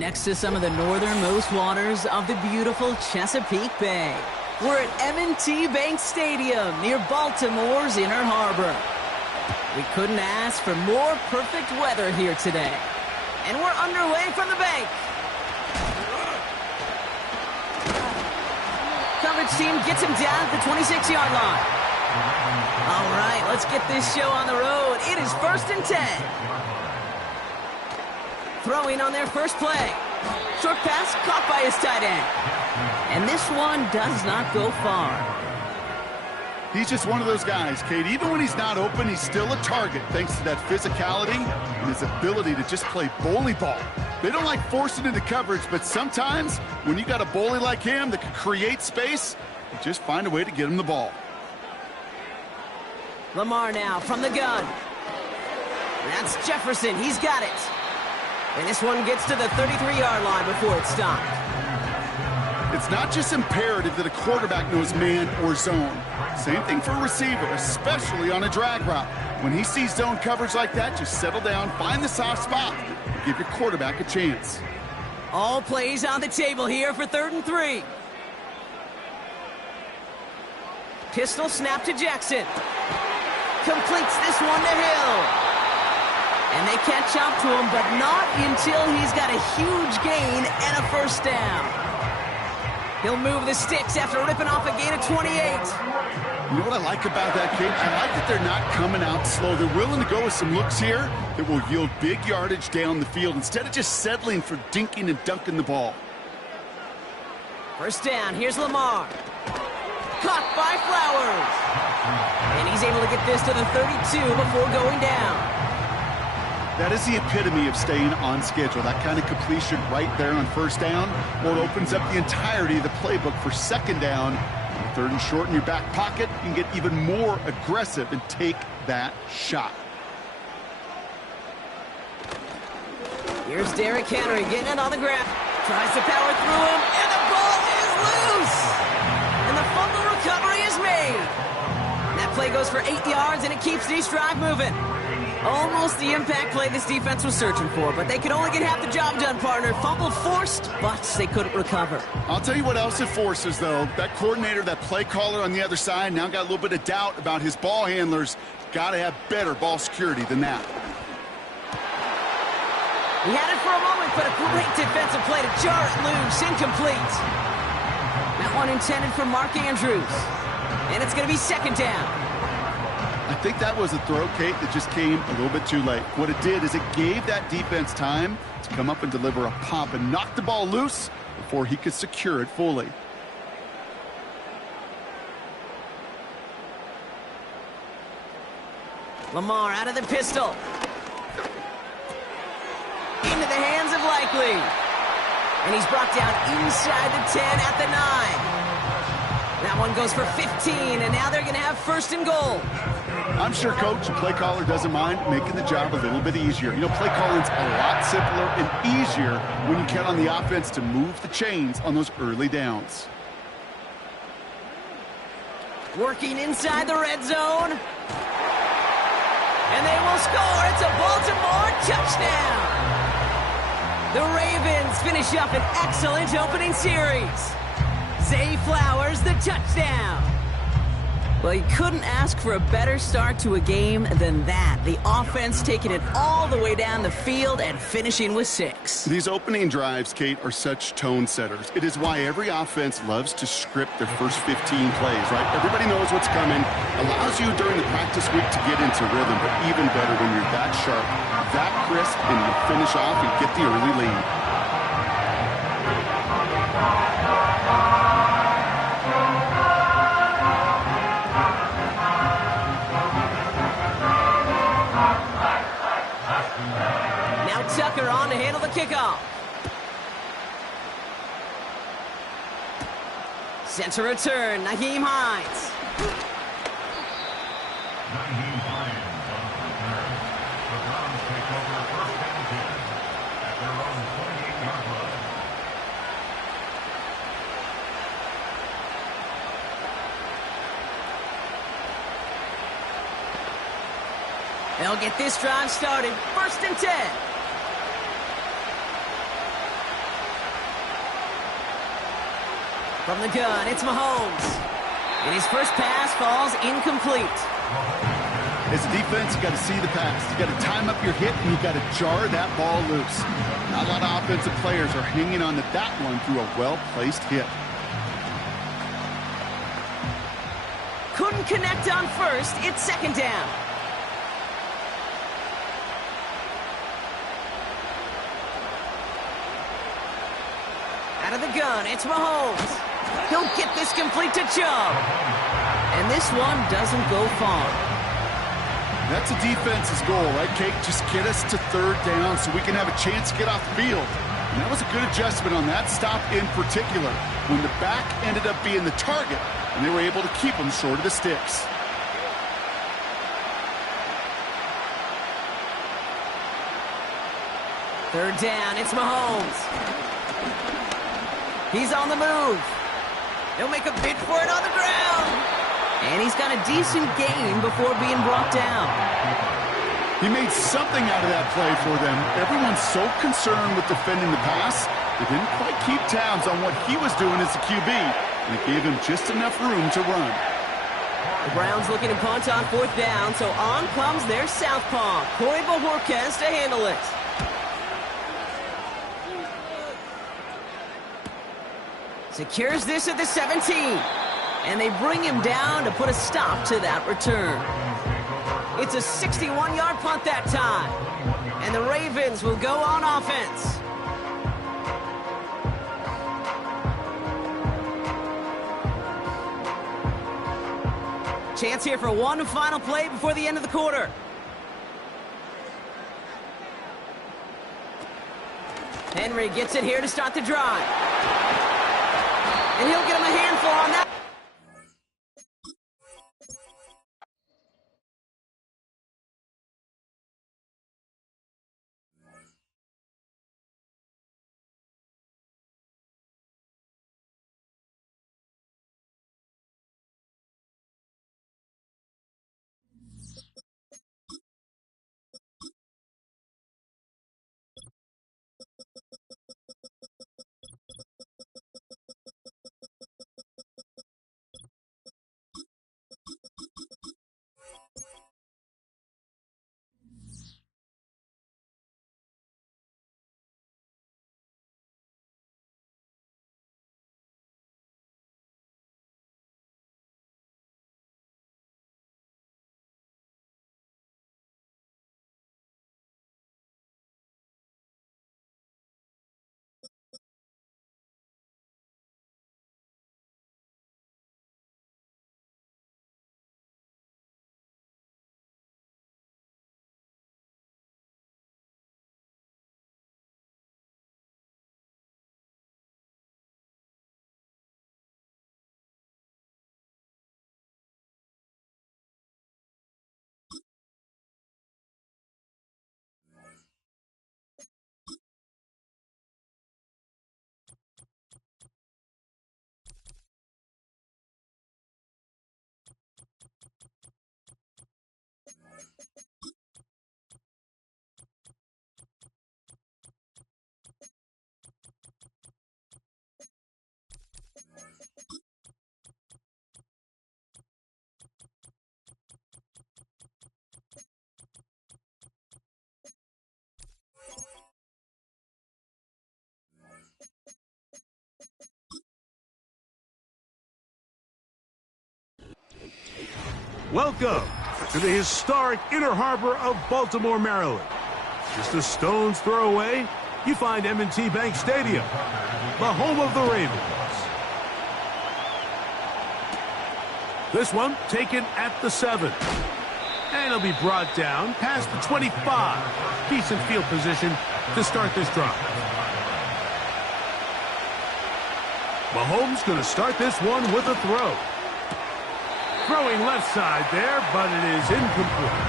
next to some of the northernmost waters of the beautiful Chesapeake Bay. We're at M&T Bank Stadium near Baltimore's Inner Harbor. We couldn't ask for more perfect weather here today. And we're underway from the bank. Coverage team gets him down at the 26-yard line. All right, let's get this show on the road. It is 1st and 10. Throwing on their first play. Short pass caught by his tight end. And this one does not go far. He's just one of those guys, Kate. Even when he's not open, he's still a target thanks to that physicality and his ability to just play bully ball. They don't like forcing into coverage, but sometimes when you got a bully like him that can create space, you just find a way to get him the ball. Lamar now from the gun. That's Jefferson. He's got it. And this one gets to the 33-yard line before it's stopped. It's not just imperative that a quarterback knows man or zone. Same thing for a receiver, especially on a drag route. When he sees zone coverage like that, just settle down, find the soft spot, and give your quarterback a chance. All plays on the table here for 3rd and 3. Pistol snap to Jackson. Completes this one to Hill. And they catch up to him, but not until he's got a huge gain and a first down. He'll move the sticks after ripping off a gain of 28. You know what I like about that, Kate? I like that they're not coming out slow. They're willing to go with some looks here that will yield big yardage down the field instead of just settling for dinking and dunking the ball. First down, here's Lamar. Caught by Flowers. And he's able to get this to the 32 before going down. That is the epitome of staying on schedule. That kind of completion right there on first down, well, it opens up the entirety of the playbook for second down. 3rd and short in your back pocket, you can get even more aggressive and take that shot. Here's Derrick Henry getting it on the ground. Tries to power through him, and the ball is loose. And the fumble recovery is made. That play goes for 8 yards, and it keeps this drive moving. Almost the impact play this defense was searching for, but they could only get half the job done, partner. Fumble forced, but they couldn't recover. I'll tell you what else it forces, though. That coordinator, that play caller on the other side, now got a little bit of doubt about his ball handlers. Got to have better ball security than that. He had it for a moment, but a great defensive play to jar it loose. Incomplete. That one intended for Mark Andrews. And it's going to be 2nd down. I think that was a throw, Kate, that just came a little bit too late. What it did is it gave that defense time to come up and deliver a pop and knock the ball loose before he could secure it fully. Lamar out of the pistol. Into the hands of Likely. And he's brought down inside the 10 at the 9. That one goes for 15, and now they're going to have 1st and goal. I'm sure, Coach, the play caller doesn't mind making the job a little bit easier. You know, play calling's a lot simpler and easier when you count on the offense to move the chains on those early downs. Working inside the red zone. And they will score. It's a Baltimore touchdown. The Ravens finish up an excellent opening series. Zay Flowers, the touchdown. Well, you couldn't ask for a better start to a game than that. The offense taking it all the way down the field and finishing with 6. These opening drives, Kate, are such tone setters. It is why every offense loves to script their first 15 plays, right? Everybody knows what's coming. Allows you during the practice week to get into rhythm, but even better when you're that sharp, that crisp, and you finish off and get the early lead. Tucker on to handle the kickoff. Center return, Nyheim Hines. Nyheim Hines on the return. The Browns take over 1st and 10 at their own 28-yard line. They'll get this drive started. 1st and 10. From the gun, it's Mahomes. And his first pass falls incomplete. As a defense, you got to see the pass. You got to time up your hit, and you got to jar that ball loose. Not a lot of offensive players are hanging on to that one through a well-placed hit. Couldn't connect on first. It's second down. Out of the gun, it's Mahomes. He'll get this complete to Chubb. And this one doesn't go far. That's a defense's goal, right, Kate? Just get us to third down so we can have a chance to get off the field. And that was a good adjustment on that stop in particular, when the back ended up being the target, and they were able to keep him short of the sticks. Third down, it's Mahomes. He's on the move. He'll make a bid for it on the ground. And he's got a decent gain before being brought down. He made something out of that play for them. Everyone's so concerned with defending the pass, they didn't quite keep tabs on what he was doing as a QB. And it gave him just enough room to run. The Browns looking to punt on fourth down, so on comes their southpaw, Corey Bojorquez, to handle it. Secures this at the 17. And they bring him down to put a stop to that return. It's a 61-yard punt that time. And the Ravens will go on offense. Chance here for one final play before the end of the quarter. Henry gets it here to start the drive. And he'll get him a handful on that. Welcome to the historic Inner Harbor of Baltimore, Maryland. Just a stone's throw away, you find M&T Bank Stadium, the home of the Ravens. This one taken at the 7. And it'll be brought down past the 25. Decent field position to start this drive. Mahomes going to start this one with a throw. Throwing left side there, but it is incomplete.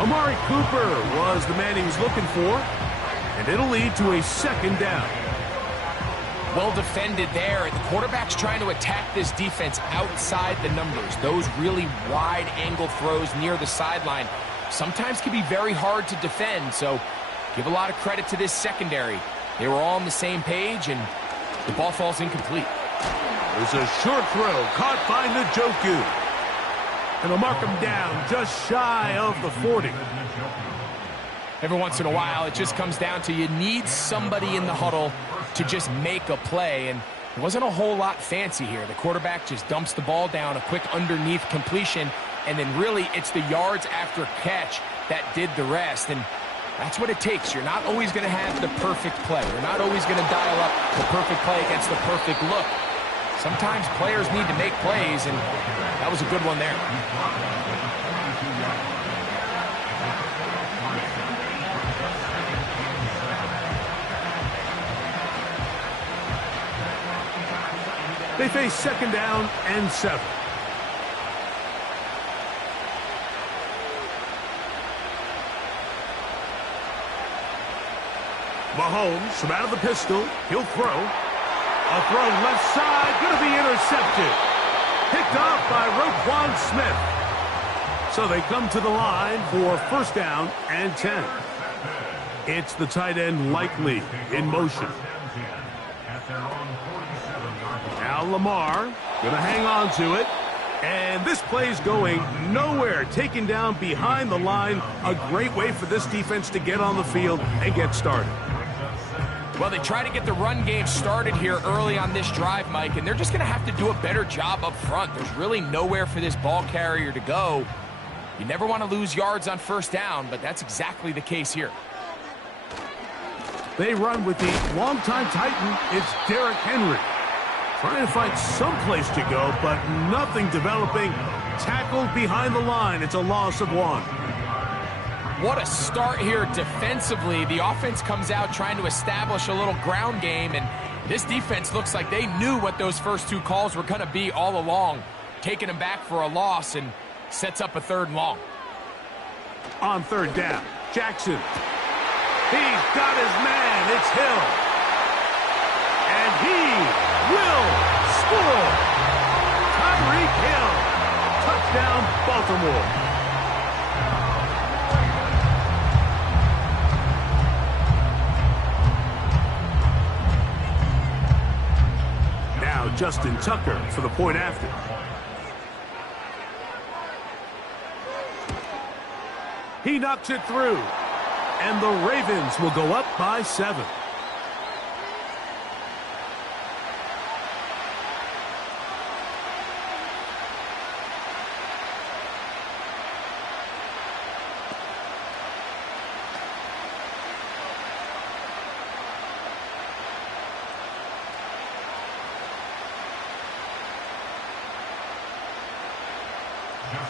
Amari Cooper was the man he was looking for, and it'll lead to a second down. Well defended there. The quarterback's trying to attack this defense outside the numbers. Those really wide angle throws near the sideline sometimes can be very hard to defend, so give a lot of credit to this secondary. They were all on the same page, and the ball falls incomplete. There's a short throw caught by Njoku. And they'll mark him down just shy of the 40. Every once in a while, it just comes down to you need somebody in the huddle to just make a play. And it wasn't a whole lot fancy here. The quarterback just dumps the ball down, a quick underneath completion, and then really it's the yards after catch that did the rest. And that's what it takes. You're not always going to have the perfect play. You're not always going to dial up the perfect play against the perfect look. Sometimes players need to make plays, and that was a good one there. They face second down and 7. Mahomes from out of the pistol. He'll throw. A throw left side, going to be intercepted. Picked off by Roquan Smith. So they come to the line for first down and 10. It's the tight end Likely in motion. Now Lamar going to hang on to it. And this play's going nowhere. Taken down behind the line. A great way for this defense to get on the field and get started. Well, they try to get the run game started here early on this drive, Mike, and they're just going to have to do a better job up front. There's really nowhere for this ball carrier to go. You never want to lose yards on first down, but that's exactly the case here. They run with the longtime Titan. It's Derrick Henry. Trying to find some place to go, but nothing developing. Tackled behind the line. It's a loss of 1. What a start here defensively. The offense comes out trying to establish a little ground game, and this defense looks like they knew what those first 2 calls were going to be all along. Taking them back for a loss and sets up a 3rd and long. On 3rd down, Jackson. He's got his man. It's Hill. And he will score. Tyreek Hill. Touchdown, Baltimore. Justin Tucker for the point after. He knocks it through, and the Ravens will go up by 7.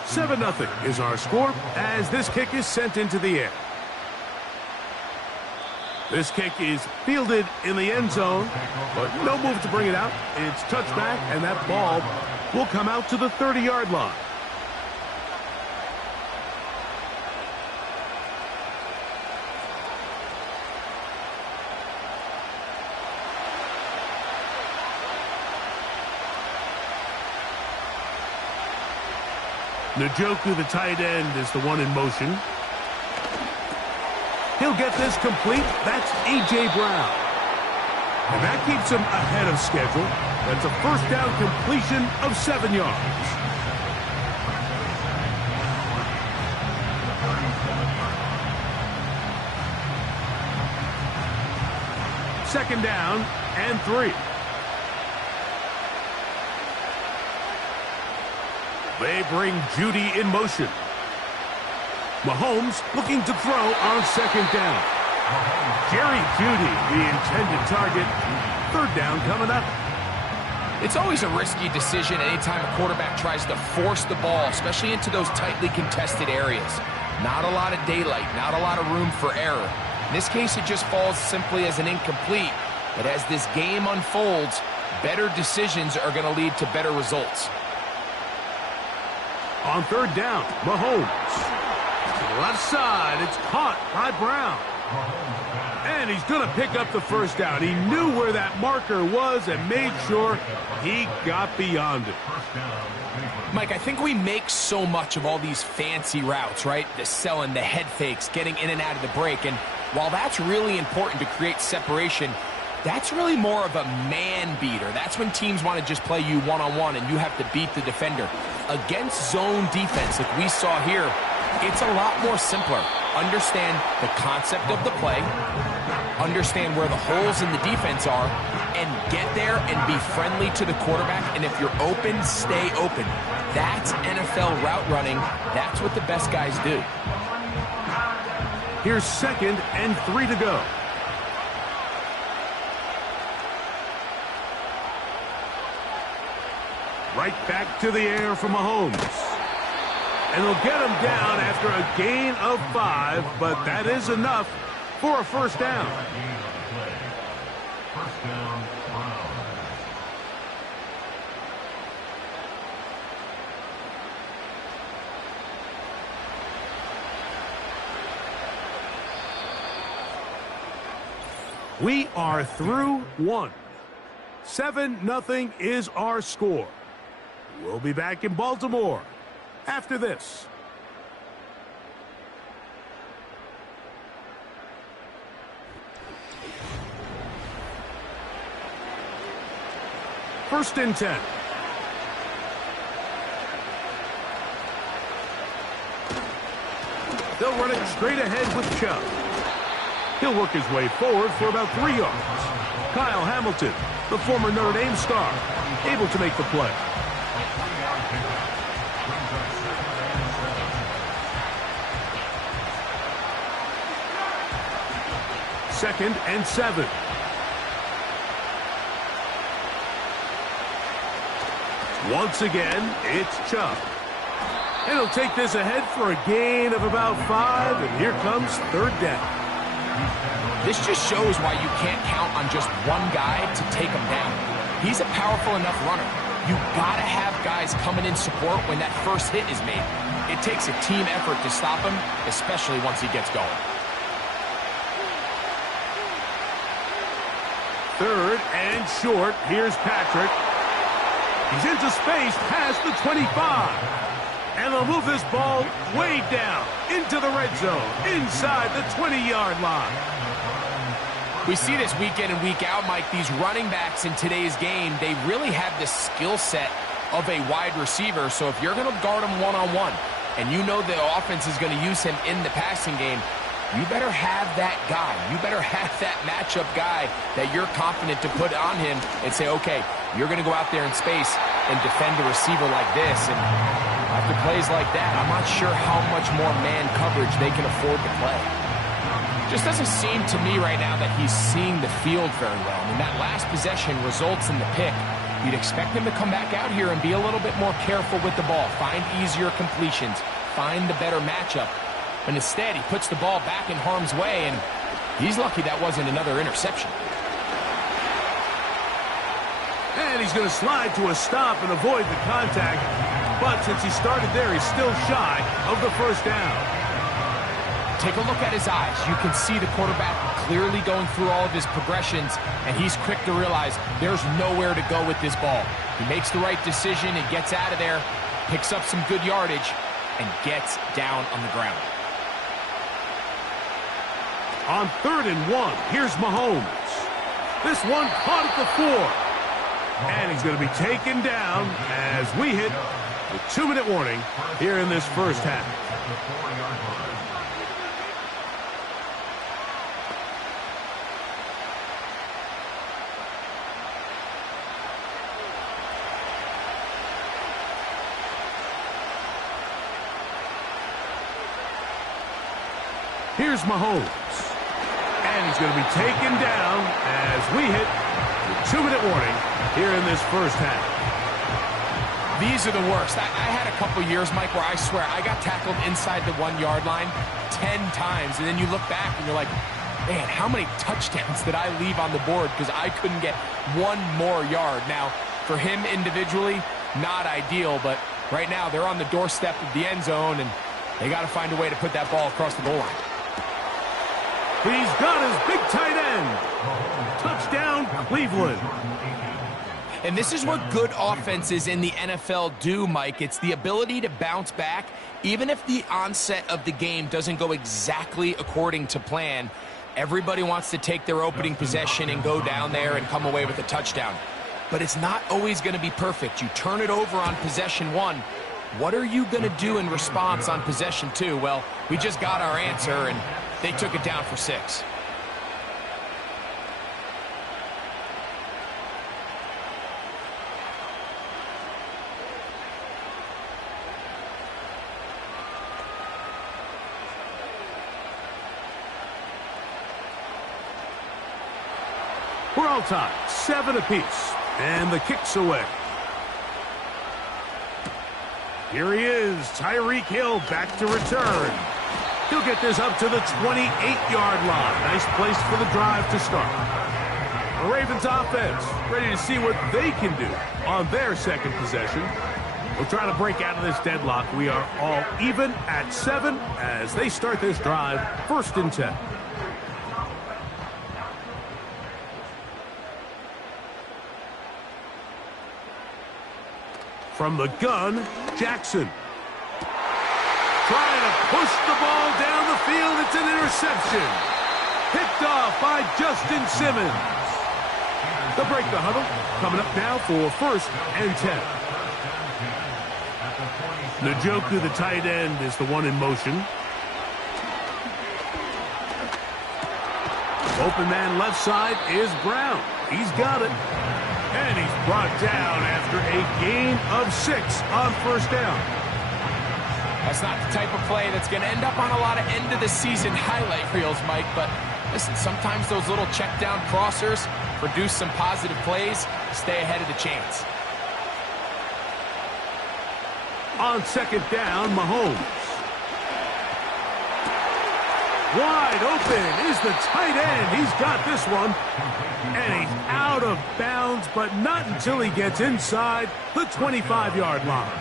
Seven 7-0 is our score as this kick is sent into the air. This kick is fielded in the end zone, but no move to bring it out. It's touchback, and that ball will come out to the 30-yard line. Njoku, the tight end, is the one in motion. He'll get this complete. That's A.J. Brown. And that keeps him ahead of schedule. That's a first down completion of 7 yards. Second down and 3. They bring Judy in motion. Mahomes looking to throw on second down. Jerry Judy, the intended target. Third down coming up. It's always a risky decision anytime a quarterback tries to force the ball, especially into those tightly contested areas. Not a lot of daylight, not a lot of room for error. In this case, it just falls simply as an incomplete. But as this game unfolds, better decisions are going to lead to better results. On third down, Mahomes. To the left side, it's caught by Brown. And he's going to pick up the first down. He knew where that marker was and made sure he got beyond it. Mike, I think we make so much of all these fancy routes, right? The selling, the head fakes, getting in and out of the break. And while that's really important to create separation, That's really more of a man beater. That's when teams want to just play you one-on-one and you have to beat the defender. Against zone defense, like we saw here, it's a lot more simpler. Understand the concept of the play, understand where the holes in the defense are, and get there and be friendly to the quarterback. And if you're open, stay open. That's NFL route running. That's what the best guys do. Here's 2nd and 3 to go. Right back to the air for Mahomes. And they'll get him down after a gain of 5, but that is enough for a first down. First down, Browns. We are through 1. 7-0 is our score. We'll be back in Baltimore after this. First and 10. They'll run it straight ahead with Chubb. He'll work his way forward for about 3 yards. Kyle Hamilton, the former Notre Dame star, able to make the play. Second and 7. Once again, it's Chubb. And he'll take this ahead for a gain of about 5, and here comes 3rd down. This just shows why you can't count on just one guy to take him down. He's a powerful enough runner. You gotta have guys coming in support when that first hit is made. It takes a team effort to stop him, especially once he gets going. 3rd and short. Here's Patrick. He's into space past the 25. And they'll move this ball way down into the red zone, inside the 20-yard line. We see this week in and week out, Mike. These running backs in today's game, they really have the skill set of a wide receiver. So if you're going to guard him one-on-one, and you know the offense is going to use him in the passing game, you better have that guy. You better have that matchup guy that you're confident to put on him and say, okay, you're going to go out there in space and defend a receiver like this. And after plays like that, I'm not sure how much more man coverage they can afford to play. Just doesn't seem to me right now that he's seeing the field very well. I mean, that last possession results in the pick. You'd expect him to come back out here and be a little bit more careful with the ball, find easier completions, find the better matchup. But instead, he puts the ball back in harm's way, and he's lucky that wasn't another interception. And he's going to slide to a stop and avoid the contact. But since he started there, he's still shy of the first down. Take a look at his eyes. You can see the quarterback clearly going through all of his progressions, and he's quick to realize there's nowhere to go with this ball. He makes the right decision and gets out of there, picks up some good yardage, and gets down on the ground. On 3rd and 1, here's Mahomes. This one caught at the 4. And he's going to be taken down as we hit the 2-minute warning here in this first half. Here's Mahomes. And he's going to be taken down as we hit the 2-minute warning here in this first half. These are the worst. I had a couple years, Mike, where I swear I got tackled inside the 1-yard line 10 times. And then you look back and you're like, man, how many touchdowns did I leave on the board because I couldn't get one more yard? Now, for him individually, not ideal, but right now they're on the doorstep of the end zone, and they got to find a way to put that ball across the goal line. He's got his big tight end. Touchdown, Cleveland. And this is what good offenses in the NFL do, Mike. It's the ability to bounce back, even if the onset of the game doesn't go exactly according to plan. Everybody wants to take their opening possession and go down there and come away with a touchdown. But it's not always going to be perfect. You turn it over on possession 1. What are you going to do in response on possession 2? Well, we just got our answer, and they took it down for 6. We're all tied, 7 apiece, and the kick's away. Here he is, Tyreek Hill back to return. He'll get this up to the 28-yard line. Nice place for the drive to start. The Ravens offense ready to see what they can do on their second possession. We'll try to break out of this deadlock. We are all even at 7 as they start this drive, 1st and 10. From the gun, Jackson. Trying to push the ball down the field. It's an interception. Picked off by Justin Simmons. They'll break the huddle. Coming up now for 1st and 10. Njoku, the tight end, is the one in motion. Open man left side is Brown. He's got it. And he's brought down after a gain of 6 on 1st down. That's not the type of play that's going to end up on a lot of end-of-the-season highlight reels, Mike. But listen, sometimes those little check-down crossers produce some positive plays, stay ahead of the chance. On 2nd down, Mahomes. Wide open is the tight end. He's got this one. And he's out of bounds, but not until he gets inside the 25-yard line.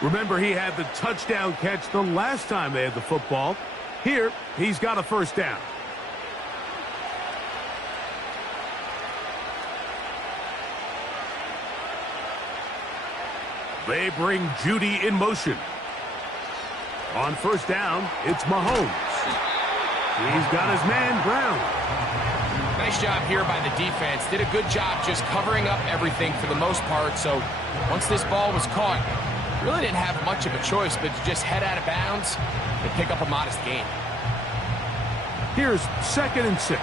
Remember, he had the touchdown catch the last time they had the football. Here, he's got a 1st down. They bring Judy in motion. On 1st down, it's Mahomes. He's got his man, Brown. Nice job here by the defense. Did a good job just covering up everything for the most part. So once this ball was caught, really didn't have much of a choice but to just head out of bounds and pick up a modest gain. Here's 2nd and 6.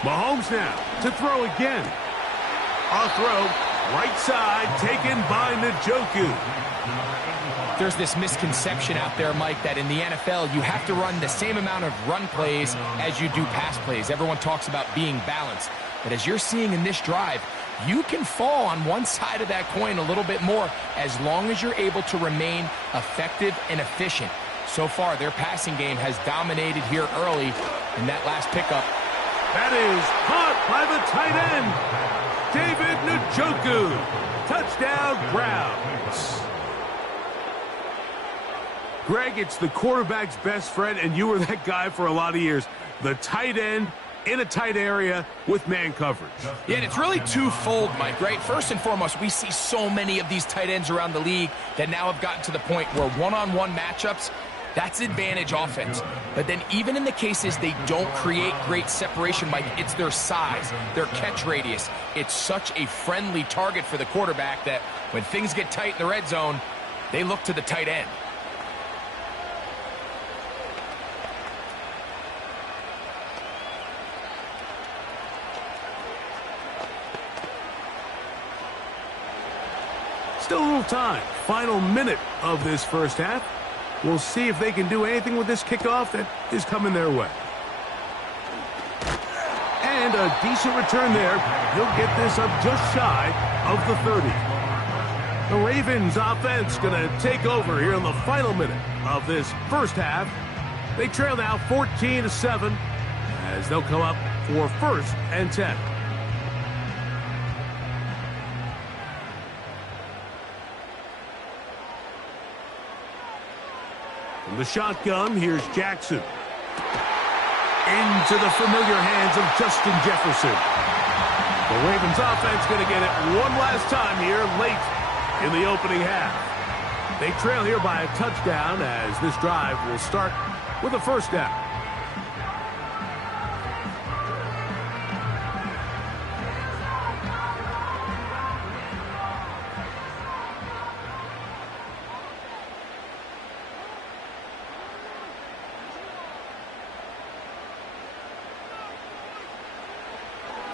Mahomes now to throw again. A throw, right side, taken by Njoku. There's this misconception out there, Mike, that in the NFL, you have to run the same amount of run plays as you do pass plays. Everyone talks about being balanced. But as you're seeing in this drive, you can fall on one side of that coin a little bit more as long as you're able to remain effective and efficient. So far, their passing game has dominated here early in that last pickup. That is caught by the tight end, David Njoku. Touchdown, Browns. Greg, it's the quarterback's best friend, and you were that guy for a lot of years. The tight end in a tight area with man coverage. Yeah, and it's really twofold, Mike, right? First and foremost, we see so many of these tight ends around the league that now have gotten to the point where one-on-one matchups, that's advantage offense. But then even in the cases they don't create great separation, Mike, it's their size, their catch radius. It's such a friendly target for the quarterback that when things get tight in the red zone, they look to the tight end. Still a little time. Final minute of this 1st half. We'll see if they can do anything with this kickoff that is coming their way. And a decent return there. He'll get this up just shy of the 30. The Ravens offense going to take over here in the final minute of this 1st half. They trail now 14-7 as they'll come up for 1st and 10. From the shotgun, here's Jackson. Into the familiar hands of Justin Jefferson. The Ravens offense going to get it one last time here late in the opening half. They trail here by a touchdown as this drive will start with a first down.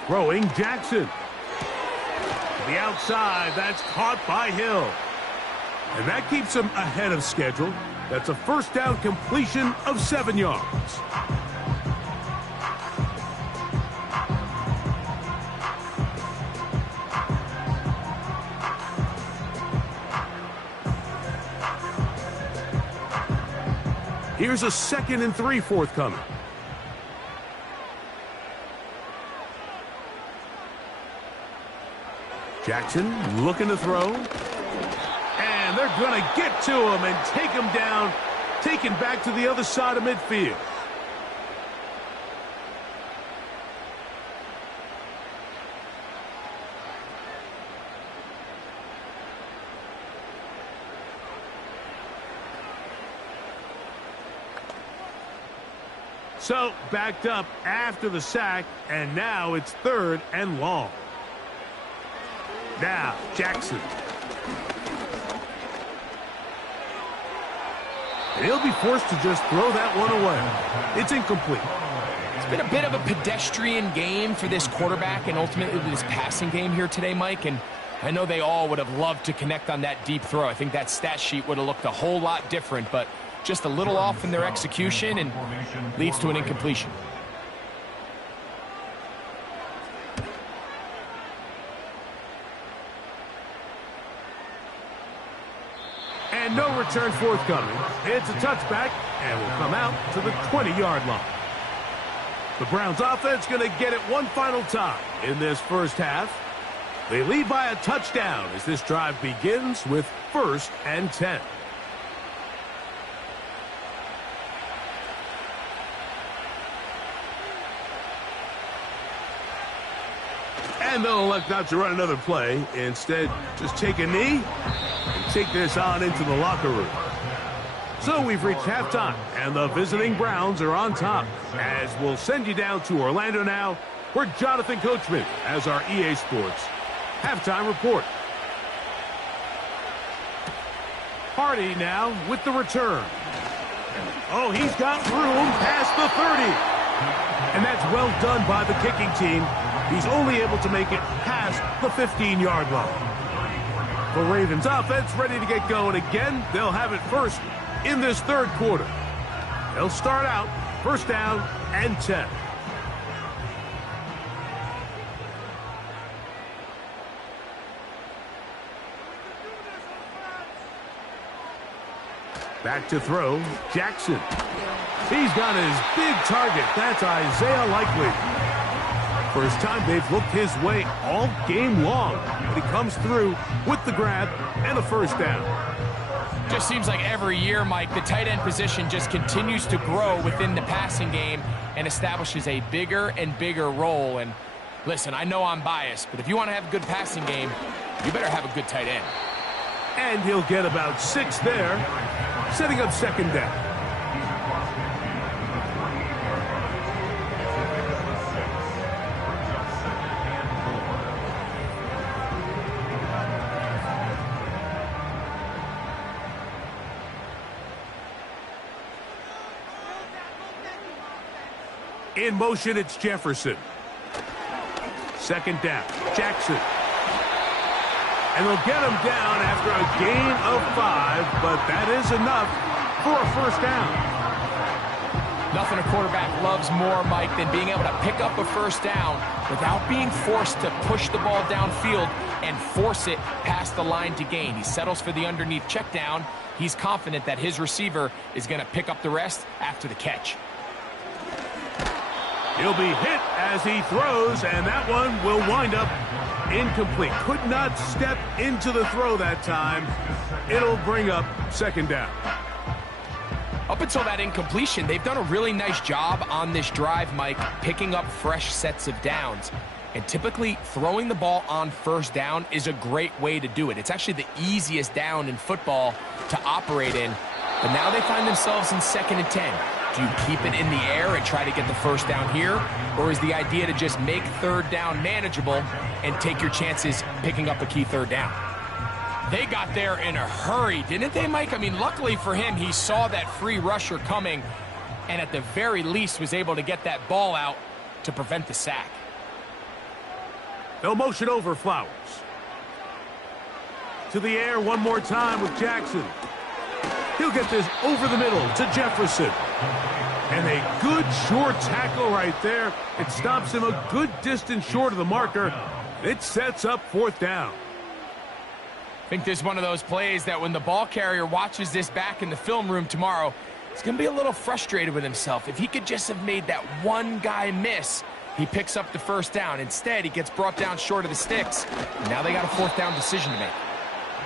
Throwing Jackson. To the outside, that's caught by Hill. And that keeps him ahead of schedule. That's a first down completion of 7 yards. Here's a 2nd and 3 forthcoming. Jackson looking to throw. And they're going to get to him and take him down, taken back to the other side of midfield. So, backed up after the sack, and now it's 3rd and long. Now, Jackson. And he'll be forced to just throw that one away. It's incomplete. It's been a bit of a pedestrian game for this quarterback and ultimately this passing game here today, Mike. And I know they all would have loved to connect on that deep throw. I think that stat sheet would have looked a whole lot different, but just a little off in their execution and leads to an incompletion. And no return forthcoming. It's a touchback and will come out to the 20-yard line. The Browns offense going to get it one final time in this first half. They lead by a touchdown as this drive begins with 1st and 10. And they'll elect not to run another play. Instead, just take a knee and take this on into the locker room. So we've reached halftime, and the visiting Browns are on top. As we'll send you down to Orlando now, where Jonathan Coachman has our EA Sports halftime report. Hardy now with the return. Oh, he's got room past the 30. And that's well done by the kicking team. He's only able to make it past the 15-yard line. The Ravens offense ready to get going again. They'll have it first in this 3rd quarter. They'll start out 1st down and 10. Back to throw, Jackson. He's got his big target. That's Isaiah Likely. First time they've looked his way all game long. But he comes through with the grab and a 1st down. Just seems like every year, Mike, the tight end position just continues to grow within the passing game and establishes a bigger and bigger role. And listen, I know I'm biased, but if you want to have a good passing game, you better have a good tight end. And he'll get about 6 there, setting up 2nd down. In motion, it's Jefferson. 2nd down, Jackson. And they'll get him down after a gain of 5, but that is enough for a 1st down. Nothing a quarterback loves more, Mike, than being able to pick up a 1st down without being forced to push the ball downfield and force it past the line to gain. He settles for the underneath check down. He's confident that his receiver is going to pick up the rest after the catch. He'll be hit as he throws, and that one will wind up incomplete. Could not step into the throw that time. It'll bring up 2nd down. Up until that incompletion, they've done a really nice job on this drive, Mike, picking up fresh sets of downs. And typically, throwing the ball on first down is a great way to do it. It's actually the easiest down in football to operate in. But now they find themselves in 2nd and 10. Do you keep it in the air and try to get the first down here? Or is the idea to just make 3rd down manageable and take your chances picking up a key 3rd down? They got there in a hurry, didn't they, Mike? I mean, luckily for him, he saw that free rusher coming and at the very least was able to get that ball out to prevent the sack. They'll motion over Flowers. To the air one more time with Jackson. He'll get this over the middle to Jefferson. And a good short tackle right there. It stops him a good distance short of the marker. It sets up 4th down. I think this is one of those plays that when the ball carrier watches this back in the film room tomorrow, he's going to be a little frustrated with himself. If he could just have made that one guy miss, he picks up the first down. Instead, he gets brought down short of the sticks. Now they got a 4th down decision to make.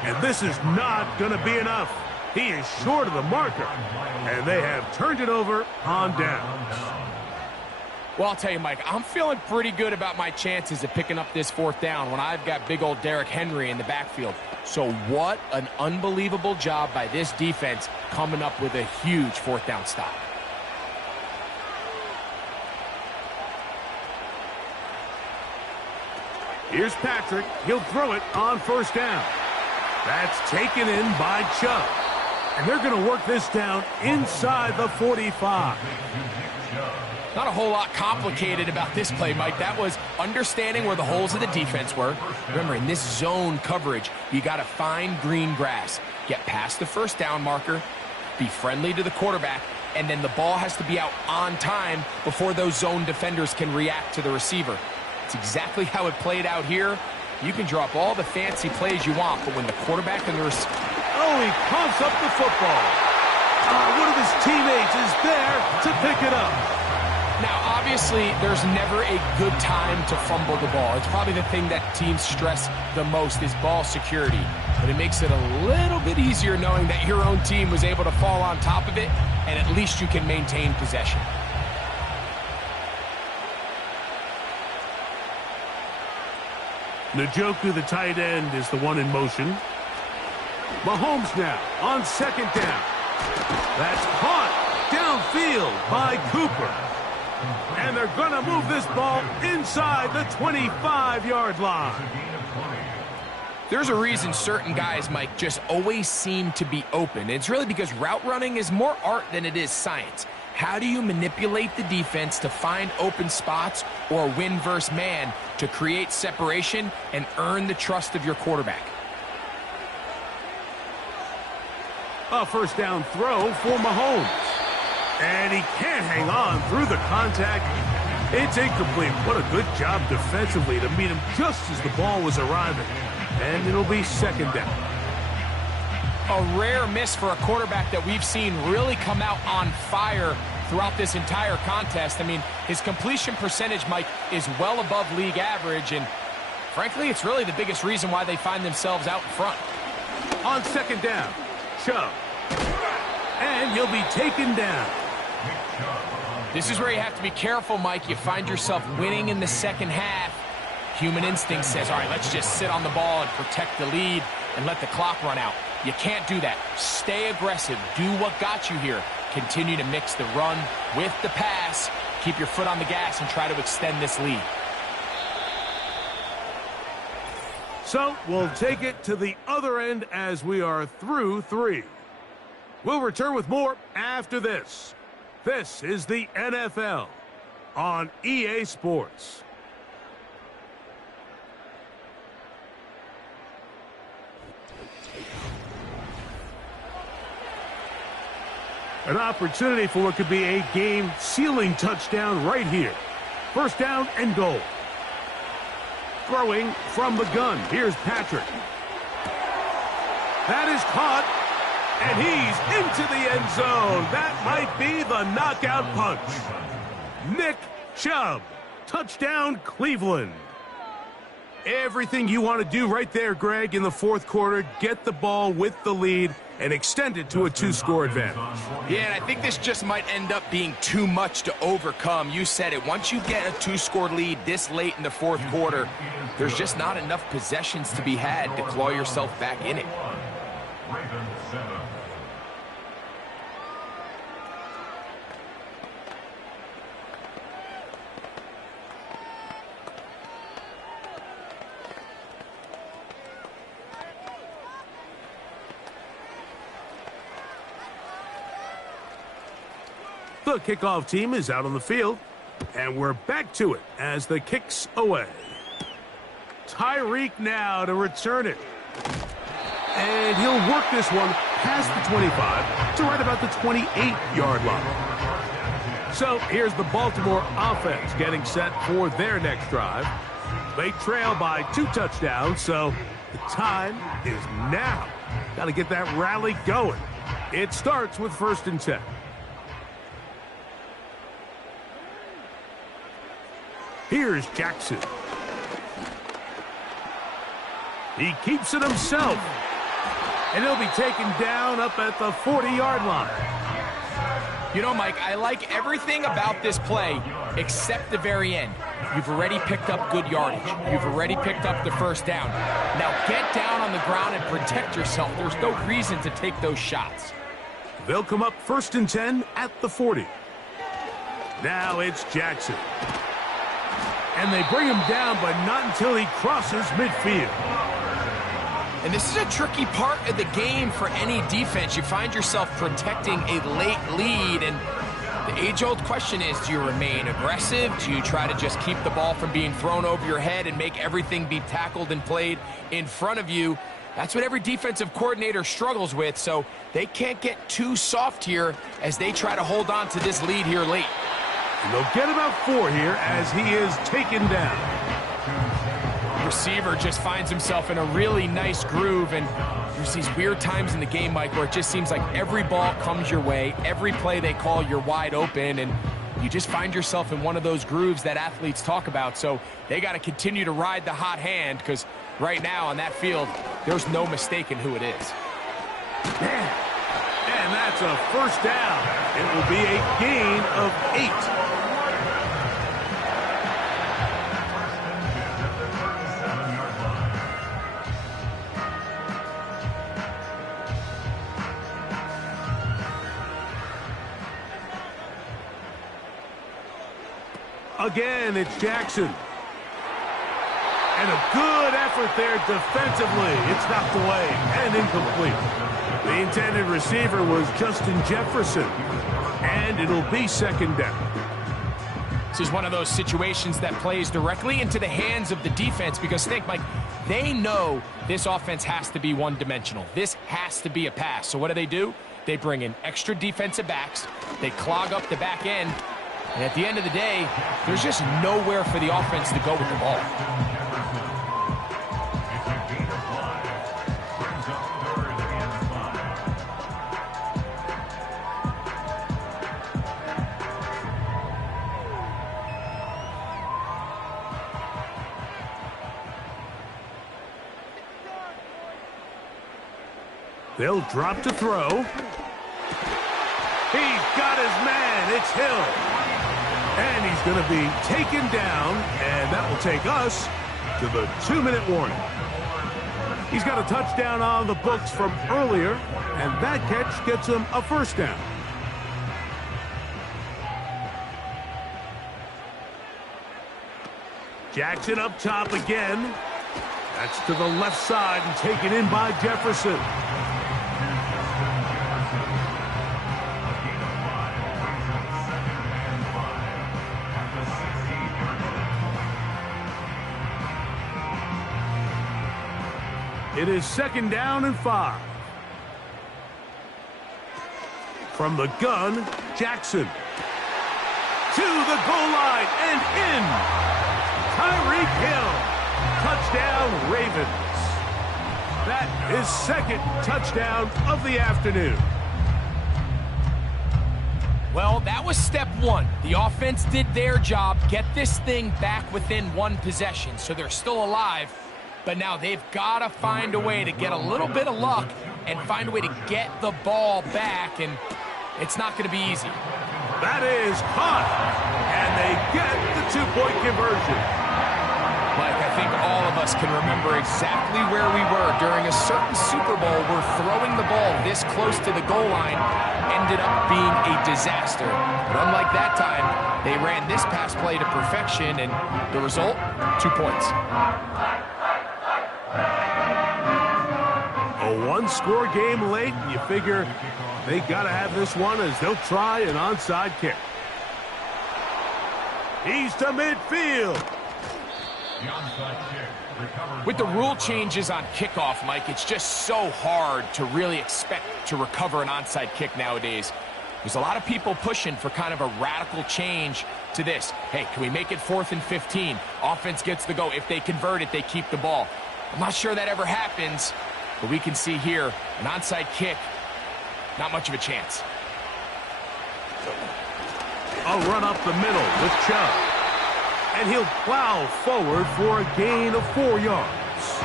And this is not going to be enough. He is short of the marker. And they have turned it over on downs. Well, I'll tell you, Mike, I'm feeling pretty good about my chances of picking up this 4th down when I've got big old Derrick Henry in the backfield. So what an unbelievable job by this defense coming up with a huge 4th down stop. Here's Patrick. He'll throw it on 1st down. That's taken in by Chubb. And they're going to work this down inside the 45. Not a whole lot complicated about this play, Mike. That was understanding where the holes of the defense were. Remember, in this zone coverage, you got to find green grass. Get past the 1st down marker, be friendly to the quarterback, and then the ball has to be out on time before those zone defenders can react to the receiver. It's exactly how it played out here. You can draw up all the fancy plays you want, but when the quarterback and the receiver... Oh, he pumps up the football. One of his teammates is there to pick it up. Now, obviously, there's never a good time to fumble the ball. It's probably the thing that teams stress the most is ball security. But it makes it a little bit easier knowing that your own team was able to fall on top of it, and at least you can maintain possession. Njoku, the tight end, is the one in motion. Mahomes now on 2nd down. That's caught downfield by Cooper. And they're going to move this ball inside the 25-yard line. There's a reason certain guys, Mike, just always seem to be open. It's really because route running is more art than it is science. How do you manipulate the defense to find open spots or win versus man to create separation and earn the trust of your quarterback? A 1st down throw for Mahomes. And he can't hang on through the contact. It's incomplete. What a good job defensively to meet him just as the ball was arriving. And it'll be 2nd down. A rare miss for a quarterback that we've seen really come out on fire throughout this entire contest. I mean, his completion percentage, Mike, is well above league average. And frankly, it's really the biggest reason why they find themselves out in front. On 2nd down, Chubb. And he'll be taken down. This is where you have to be careful, Mike. You find yourself winning in the 2nd half. Human instinct says, all right, let's just sit on the ball and protect the lead and let the clock run out. You can't do that. Stay aggressive. Do what got you here. Continue to mix the run with the pass. Keep your foot on the gas and try to extend this lead. So we'll take it to the other end as we are through 3. We'll return with more after this. This is the NFL on EA Sports. An opportunity for what could be a game-sealing touchdown right here. 1st down and goal. Throwing from the gun. Here's Patrick. That is caught. And he's into the end zone. That might be the knockout punch. Nick Chubb. Touchdown, Cleveland. Everything you want to do right there, Greg, in the fourth quarter. Get the ball with the lead and extend it to a 2-score advantage. Yeah, and I think this just might end up being too much to overcome. You said it. Once you get a 2-score lead this late in the fourth quarter, there's just not enough possessions to be had to claw yourself back in it. Ravens 7. The kickoff team is out on the field, and we're back to it as the kick's away. Tyreek now to return it. And he'll work this one past the 25 to right about the 28-yard line. So here's the Baltimore offense getting set for their next drive. They trail by 2 touchdowns, so the time is now. Got to get that rally going. It starts with 1st and 10. Here's Jackson. He keeps it himself. And he'll be taken down up at the 40-yard line. You know, Mike, I like everything about this play except the very end. You've already picked up good yardage. You've already picked up the first down. Now get down on the ground and protect yourself. There's no reason to take those shots. They'll come up 1st and 10 at the 40. Now it's Jackson. And they bring him down, but not until he crosses midfield. And this is a tricky part of the game for any defense. You find yourself protecting a late lead, and the age-old question is, do you remain aggressive? Do you try to just keep the ball from being thrown over your head and make everything be tackled and played in front of you? That's what every defensive coordinator struggles with, so they can't get too soft here as they try to hold on to this lead here late. And they'll get about 4 here as he is taken down. Receiver just finds himself in a really nice groove, and there's these weird times in the game, Mike, where it just seems like every ball comes your way, every play they call, you're wide open, and you just find yourself in one of those grooves that athletes talk about. So they got to continue to ride the hot hand, because right now on that field, there's no mistaking who it is. And that's a first down. It will be a gain of 8. Again, it's Jackson. And a good effort there defensively. It's knocked away and incomplete. The intended receiver was Justin Jefferson. And it'll be 2nd down. This is one of those situations that plays directly into the hands of the defense, because think, Mike, they know this offense has to be one-dimensional. This has to be a pass. So what do? They bring in extra defensive backs. They clog up the back end. And at the end of the day, there's just nowhere for the offense to go with the ball. They'll drop to throw. He's got his man. It's Hill. And he's going to be taken down, and that will take us to the 2-minute warning. He's got a touchdown on the books from earlier, and that catch gets him a first down. Jackson up top again. That's to the left side and taken in by Jefferson. It is 2nd down and 5. From the gun, Jackson. To the goal line and in. Tyreek Hill. Touchdown, Ravens. That is 2nd touchdown of the afternoon. Well, that was step one. The offense did their job, get this thing back within one possession, so they're still alive. But now they've got to find a way to get a little bit of luck and find a way to get the ball back, and it's not going to be easy. That is caught, and they get the two-point conversion. Mike, I think all of us can remember exactly where we were during a certain Super Bowl where throwing the ball this close to the goal line ended up being a disaster. But unlike that time, they ran this pass play to perfection, and the result, 2 points. A one-score game late, and you figure they got to have this one as they'll try an onside kick. He's to midfield. The onside kick recovered. With the rule changes on kickoff, Mike, it's just so hard to really expect to recover an onside kick nowadays. There's a lot of people pushing for kind of a radical change to this. Hey, can we make it 4th and 15? Offense gets the go. If they convert it, they keep the ball. I'm not sure that ever happens, but we can see here an onside kick, not much of a chance. A run up the middle with Chubb. And he'll plow forward for a gain of 4 yards.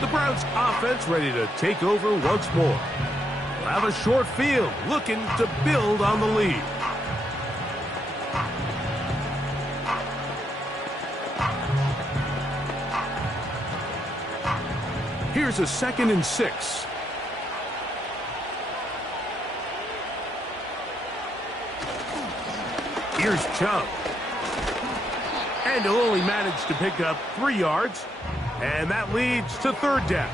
The Browns offense ready to take over once more. They'll have a short field, looking to build on the lead. Here's a 2nd and 6. Here's Chubb. And he'll only manage to pick up 3 yards. And that leads to 3rd down.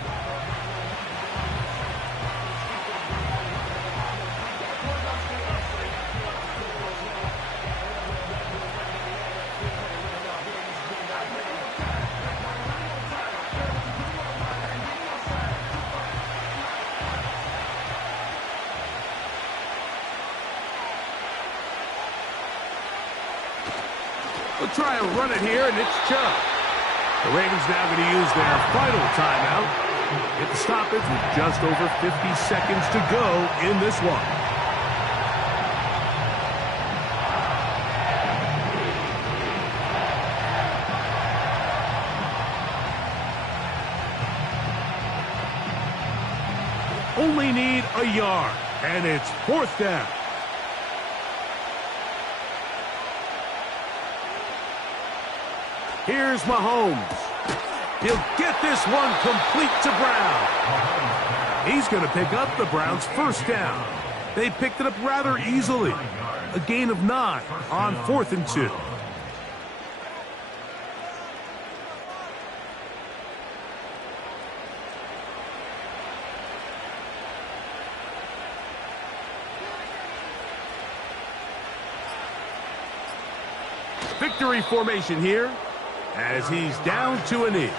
We'll try and run it here, and it's Chubb. The Ravens now going to use their final timeout. Get the stoppage with just over 50 seconds to go in this one. Only need a yard, and it's 4th down. Here's Mahomes. He'll get this one complete to Brown. He's going to pick up the Browns' 1st down. They picked it up rather easily. A gain of 9 on 4th and 2. Victory formation here, as he's down to a knee.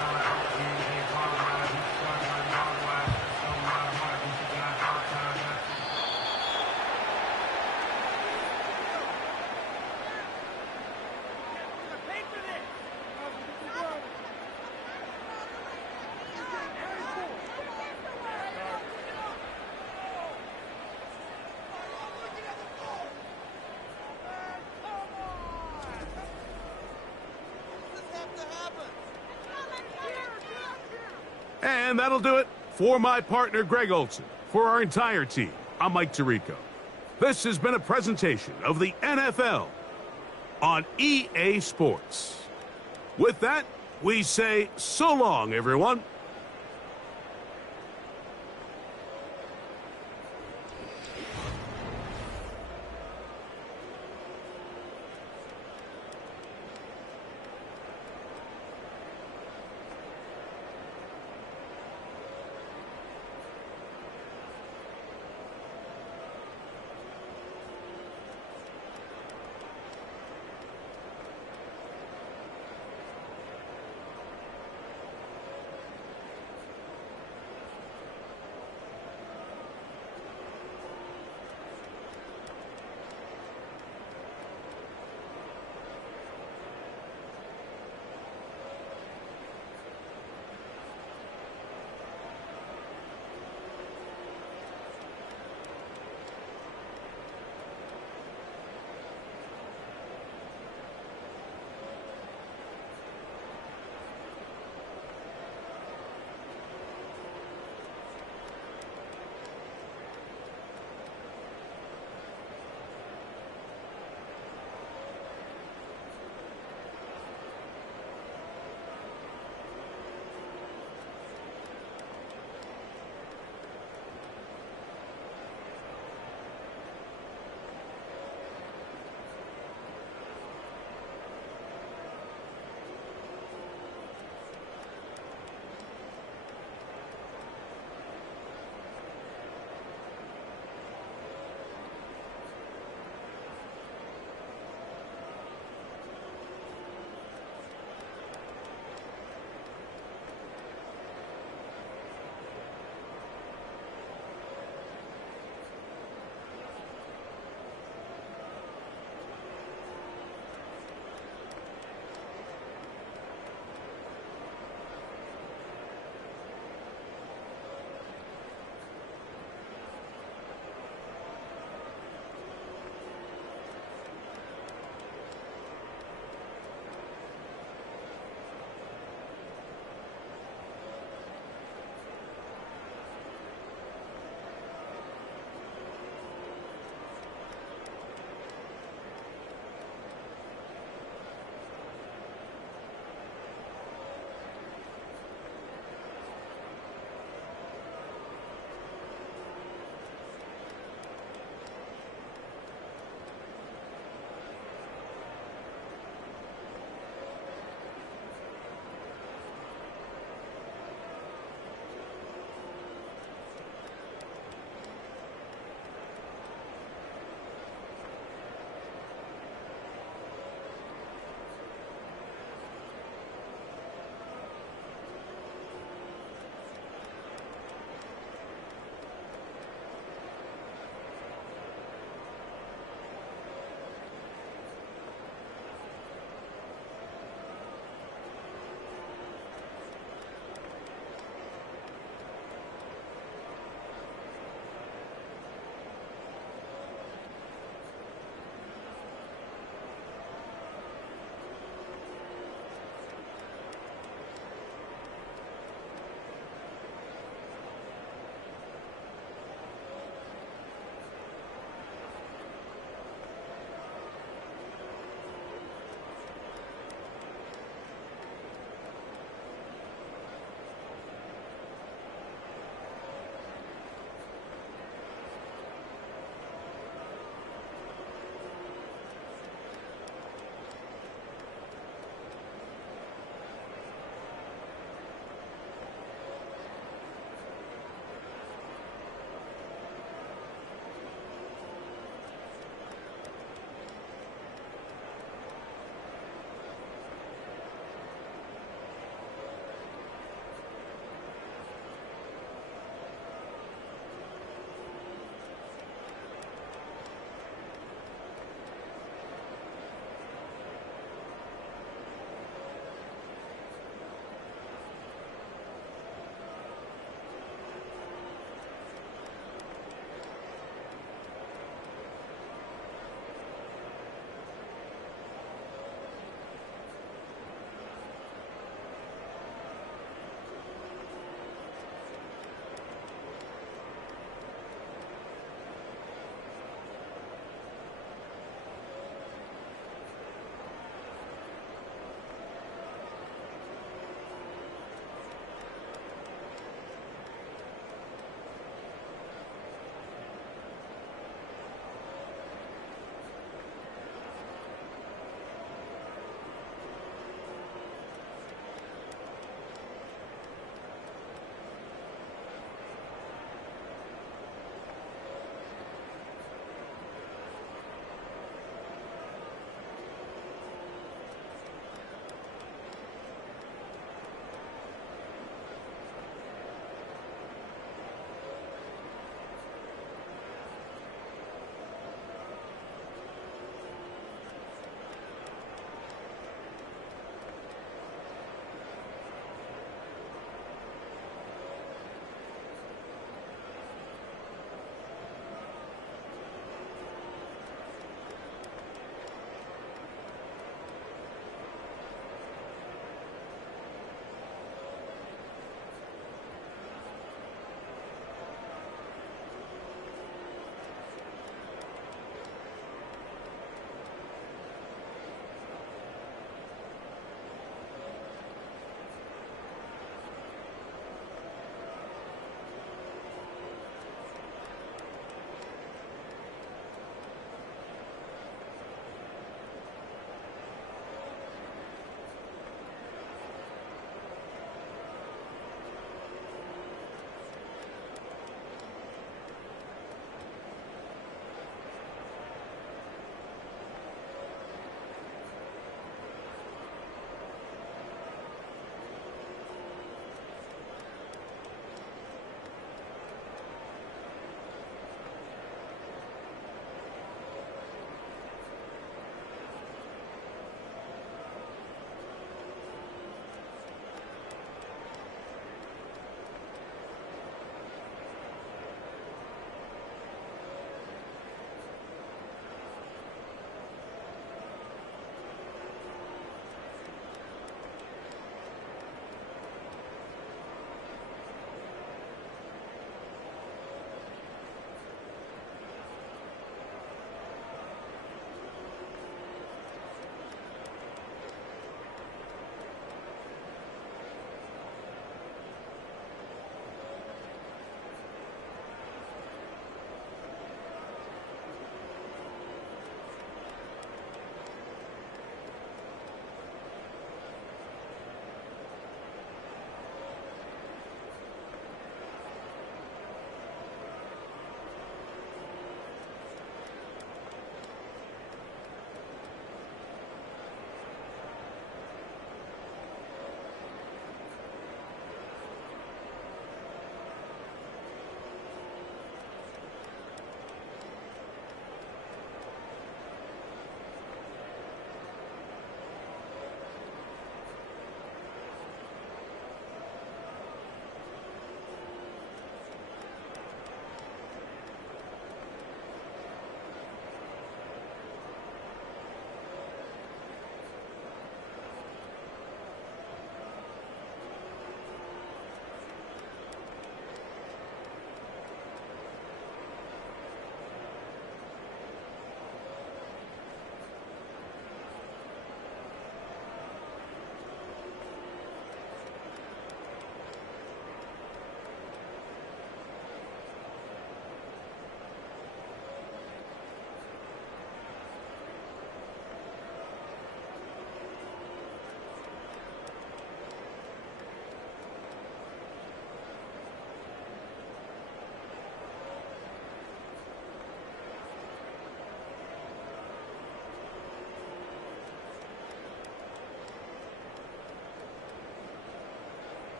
And that'll do it for my partner, Greg Olson. For our entire team, I'm Mike Tirico. This has been a presentation of the NFL on EA Sports. With that, we say so long, everyone.